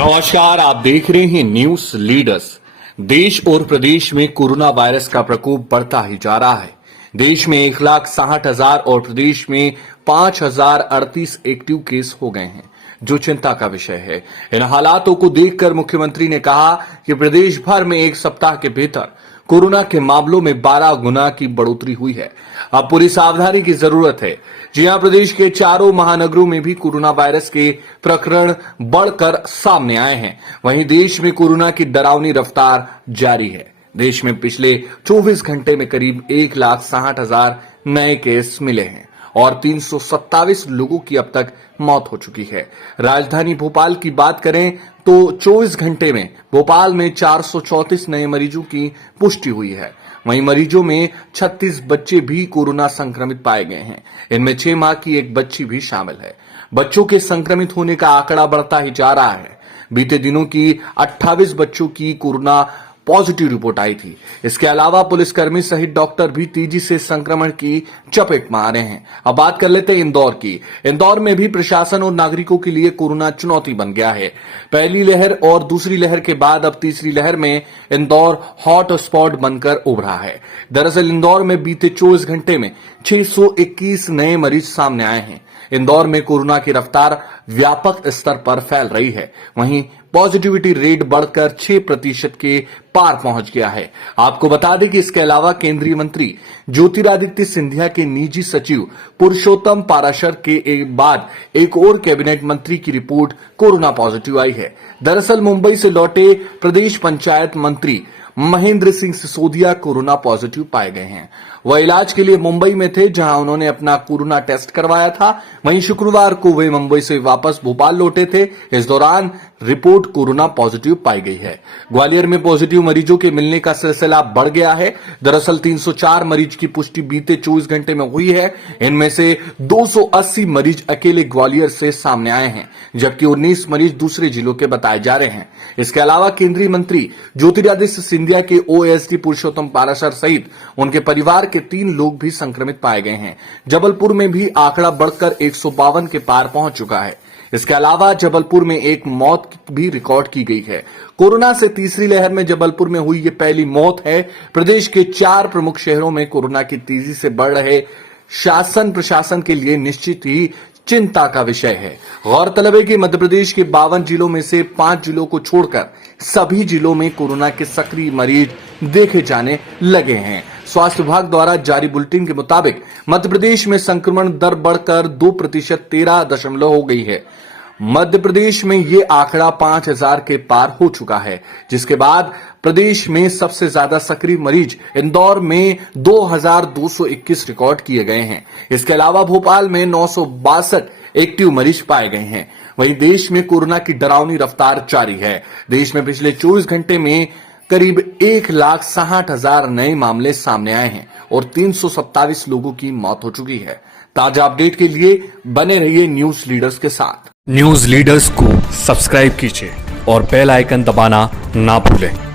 नमस्कार, आप देख रहे हैं न्यूज लीडर्स। देश और प्रदेश में कोरोना वायरस का प्रकोप बढ़ता ही जा रहा है। देश में 1,60,000 और प्रदेश में 5,038 एक्टिव केस हो गए हैं, जो चिंता का विषय है। इन हालातों को देखकर मुख्यमंत्री ने कहा कि प्रदेश भर में एक सप्ताह के भीतर कोरोना के मामलों में 12 गुना की बढ़ोतरी हुई है। अब पूरी सावधानी की जरूरत है। जी हां, प्रदेश के चारों महानगरों में भी कोरोना वायरस के प्रकरण बढ़कर सामने आए हैं। वहीं देश में कोरोना की डरावनी रफ्तार जारी है। देश में पिछले 24 घंटे में करीब 1,60,000 नए केस मिले हैं और 327 लोगों की अब तक मौत हो चुकी है। राजधानी भोपाल की बात करें तो 24 घंटे में भोपाल में 434 नए मरीजों की पुष्टि हुई है। वहीं मरीजों में 36 बच्चे भी कोरोना संक्रमित पाए गए हैं। इनमें 6 माह की एक बच्ची भी शामिल है। बच्चों के संक्रमित होने का आंकड़ा बढ़ता ही जा रहा है। बीते दिनों की 28 बच्चों की कोरोना पॉजिटिव रिपोर्ट आई थी। इसके अलावा पुलिसकर्मी सहित डॉक्टर भी तेजी से संक्रमण की चपेट में आ रहे हैं। अब बात कर लेते हैं इंदौर की। इंदौर में भी प्रशासन और नागरिकों के लिए कोरोना चुनौती बन गया है। पहली लहर और दूसरी लहर के बाद अब तीसरी लहर में इंदौर हॉट स्पॉट बनकर उभरा है। दरअसल इंदौर में बीते 24 घंटे में 621 नए मरीज सामने आए हैं। इंदौर में कोरोना की रफ्तार व्यापक स्तर पर फैल रही है। वहीं पॉजिटिविटी रेट बढ़कर 6% के पार पहुंच गया है। आपको बता दें कि इसके अलावा केंद्रीय मंत्री ज्योतिरादित्य सिंधिया के निजी सचिव पुरुषोत्तम पाराशर के बाद एक और कैबिनेट मंत्री की रिपोर्ट कोरोना पॉजिटिव आई है। दरअसल मुंबई से लौटे प्रदेश पंचायत मंत्री महेंद्र सिंह सिसोदिया कोरोना पॉजिटिव पाए गए हैं। वह इलाज के लिए मुंबई में थे, जहां उन्होंने अपना कोरोना टेस्ट करवाया था। वहीं शुक्रवार को वे मुंबई से वापस भोपाल लौटे थे। इस दौरान रिपोर्ट कोरोना पॉजिटिव पाई गई है। ग्वालियर में पॉजिटिव मरीजों के मिलने का सिलसिला बढ़ गया है। दरअसल 304 मरीज की पुष्टि बीते 24 घंटे में हुई है। इनमें से 280 मरीज अकेले ग्वालियर से सामने आए हैं, जबकि 19 मरीज दूसरे जिलों के बताए जा रहे हैं। इसके अलावा केंद्रीय मंत्री ज्योतिरादित्य सिंधिया के ओएसडी पुरुषोत्तम पाराशर सहित उनके परिवार के 3 लोग भी संक्रमित पाए गए हैं। जबलपुर में भी आंकड़ा बढ़कर 152 के पार पहुंच चुका है। इसके अलावा जबलपुर में एक मौत भी रिकॉर्ड की गई है। कोरोना से तीसरी लहर में जबलपुर में हुई ये पहली मौत है। प्रदेश के 4 प्रमुख शहरों में कोरोना की तेजी से बढ़ रहे शासन प्रशासन के लिए निश्चित ही चिंता का विषय है। गौरतलब है कि मध्य प्रदेश के 52 जिलों में से 5 जिलों को छोड़कर सभी जिलों में कोरोना के सक्रिय मरीज देखे जाने लगे हैं। स्वास्थ्य विभाग द्वारा जारी बुलेटिन के मुताबिक मध्य प्रदेश में संक्रमण दर बढ़कर 2% 13 हो गई है। मध्य प्रदेश में ये आंकड़ा 5,000 के पार हो चुका है, जिसके बाद प्रदेश में सबसे ज्यादा सक्रिय मरीज इंदौर में 2,221 रिकॉर्ड किए गए हैं। इसके अलावा भोपाल में 962 एक्टिव मरीज पाए गए हैं। वहीं देश में कोरोना की डरावनी रफ्तार जारी है। देश में पिछले 24 घंटे में करीब 1,60,000 नए मामले सामने आए हैं और 327 लोगों की मौत हो चुकी है। ताजा अपडेट के लिए बने रहिए न्यूज लीडर्स के साथ। न्यूज लीडर्स को सब्सक्राइब कीजिए और बेल आइकन दबाना ना भूलें।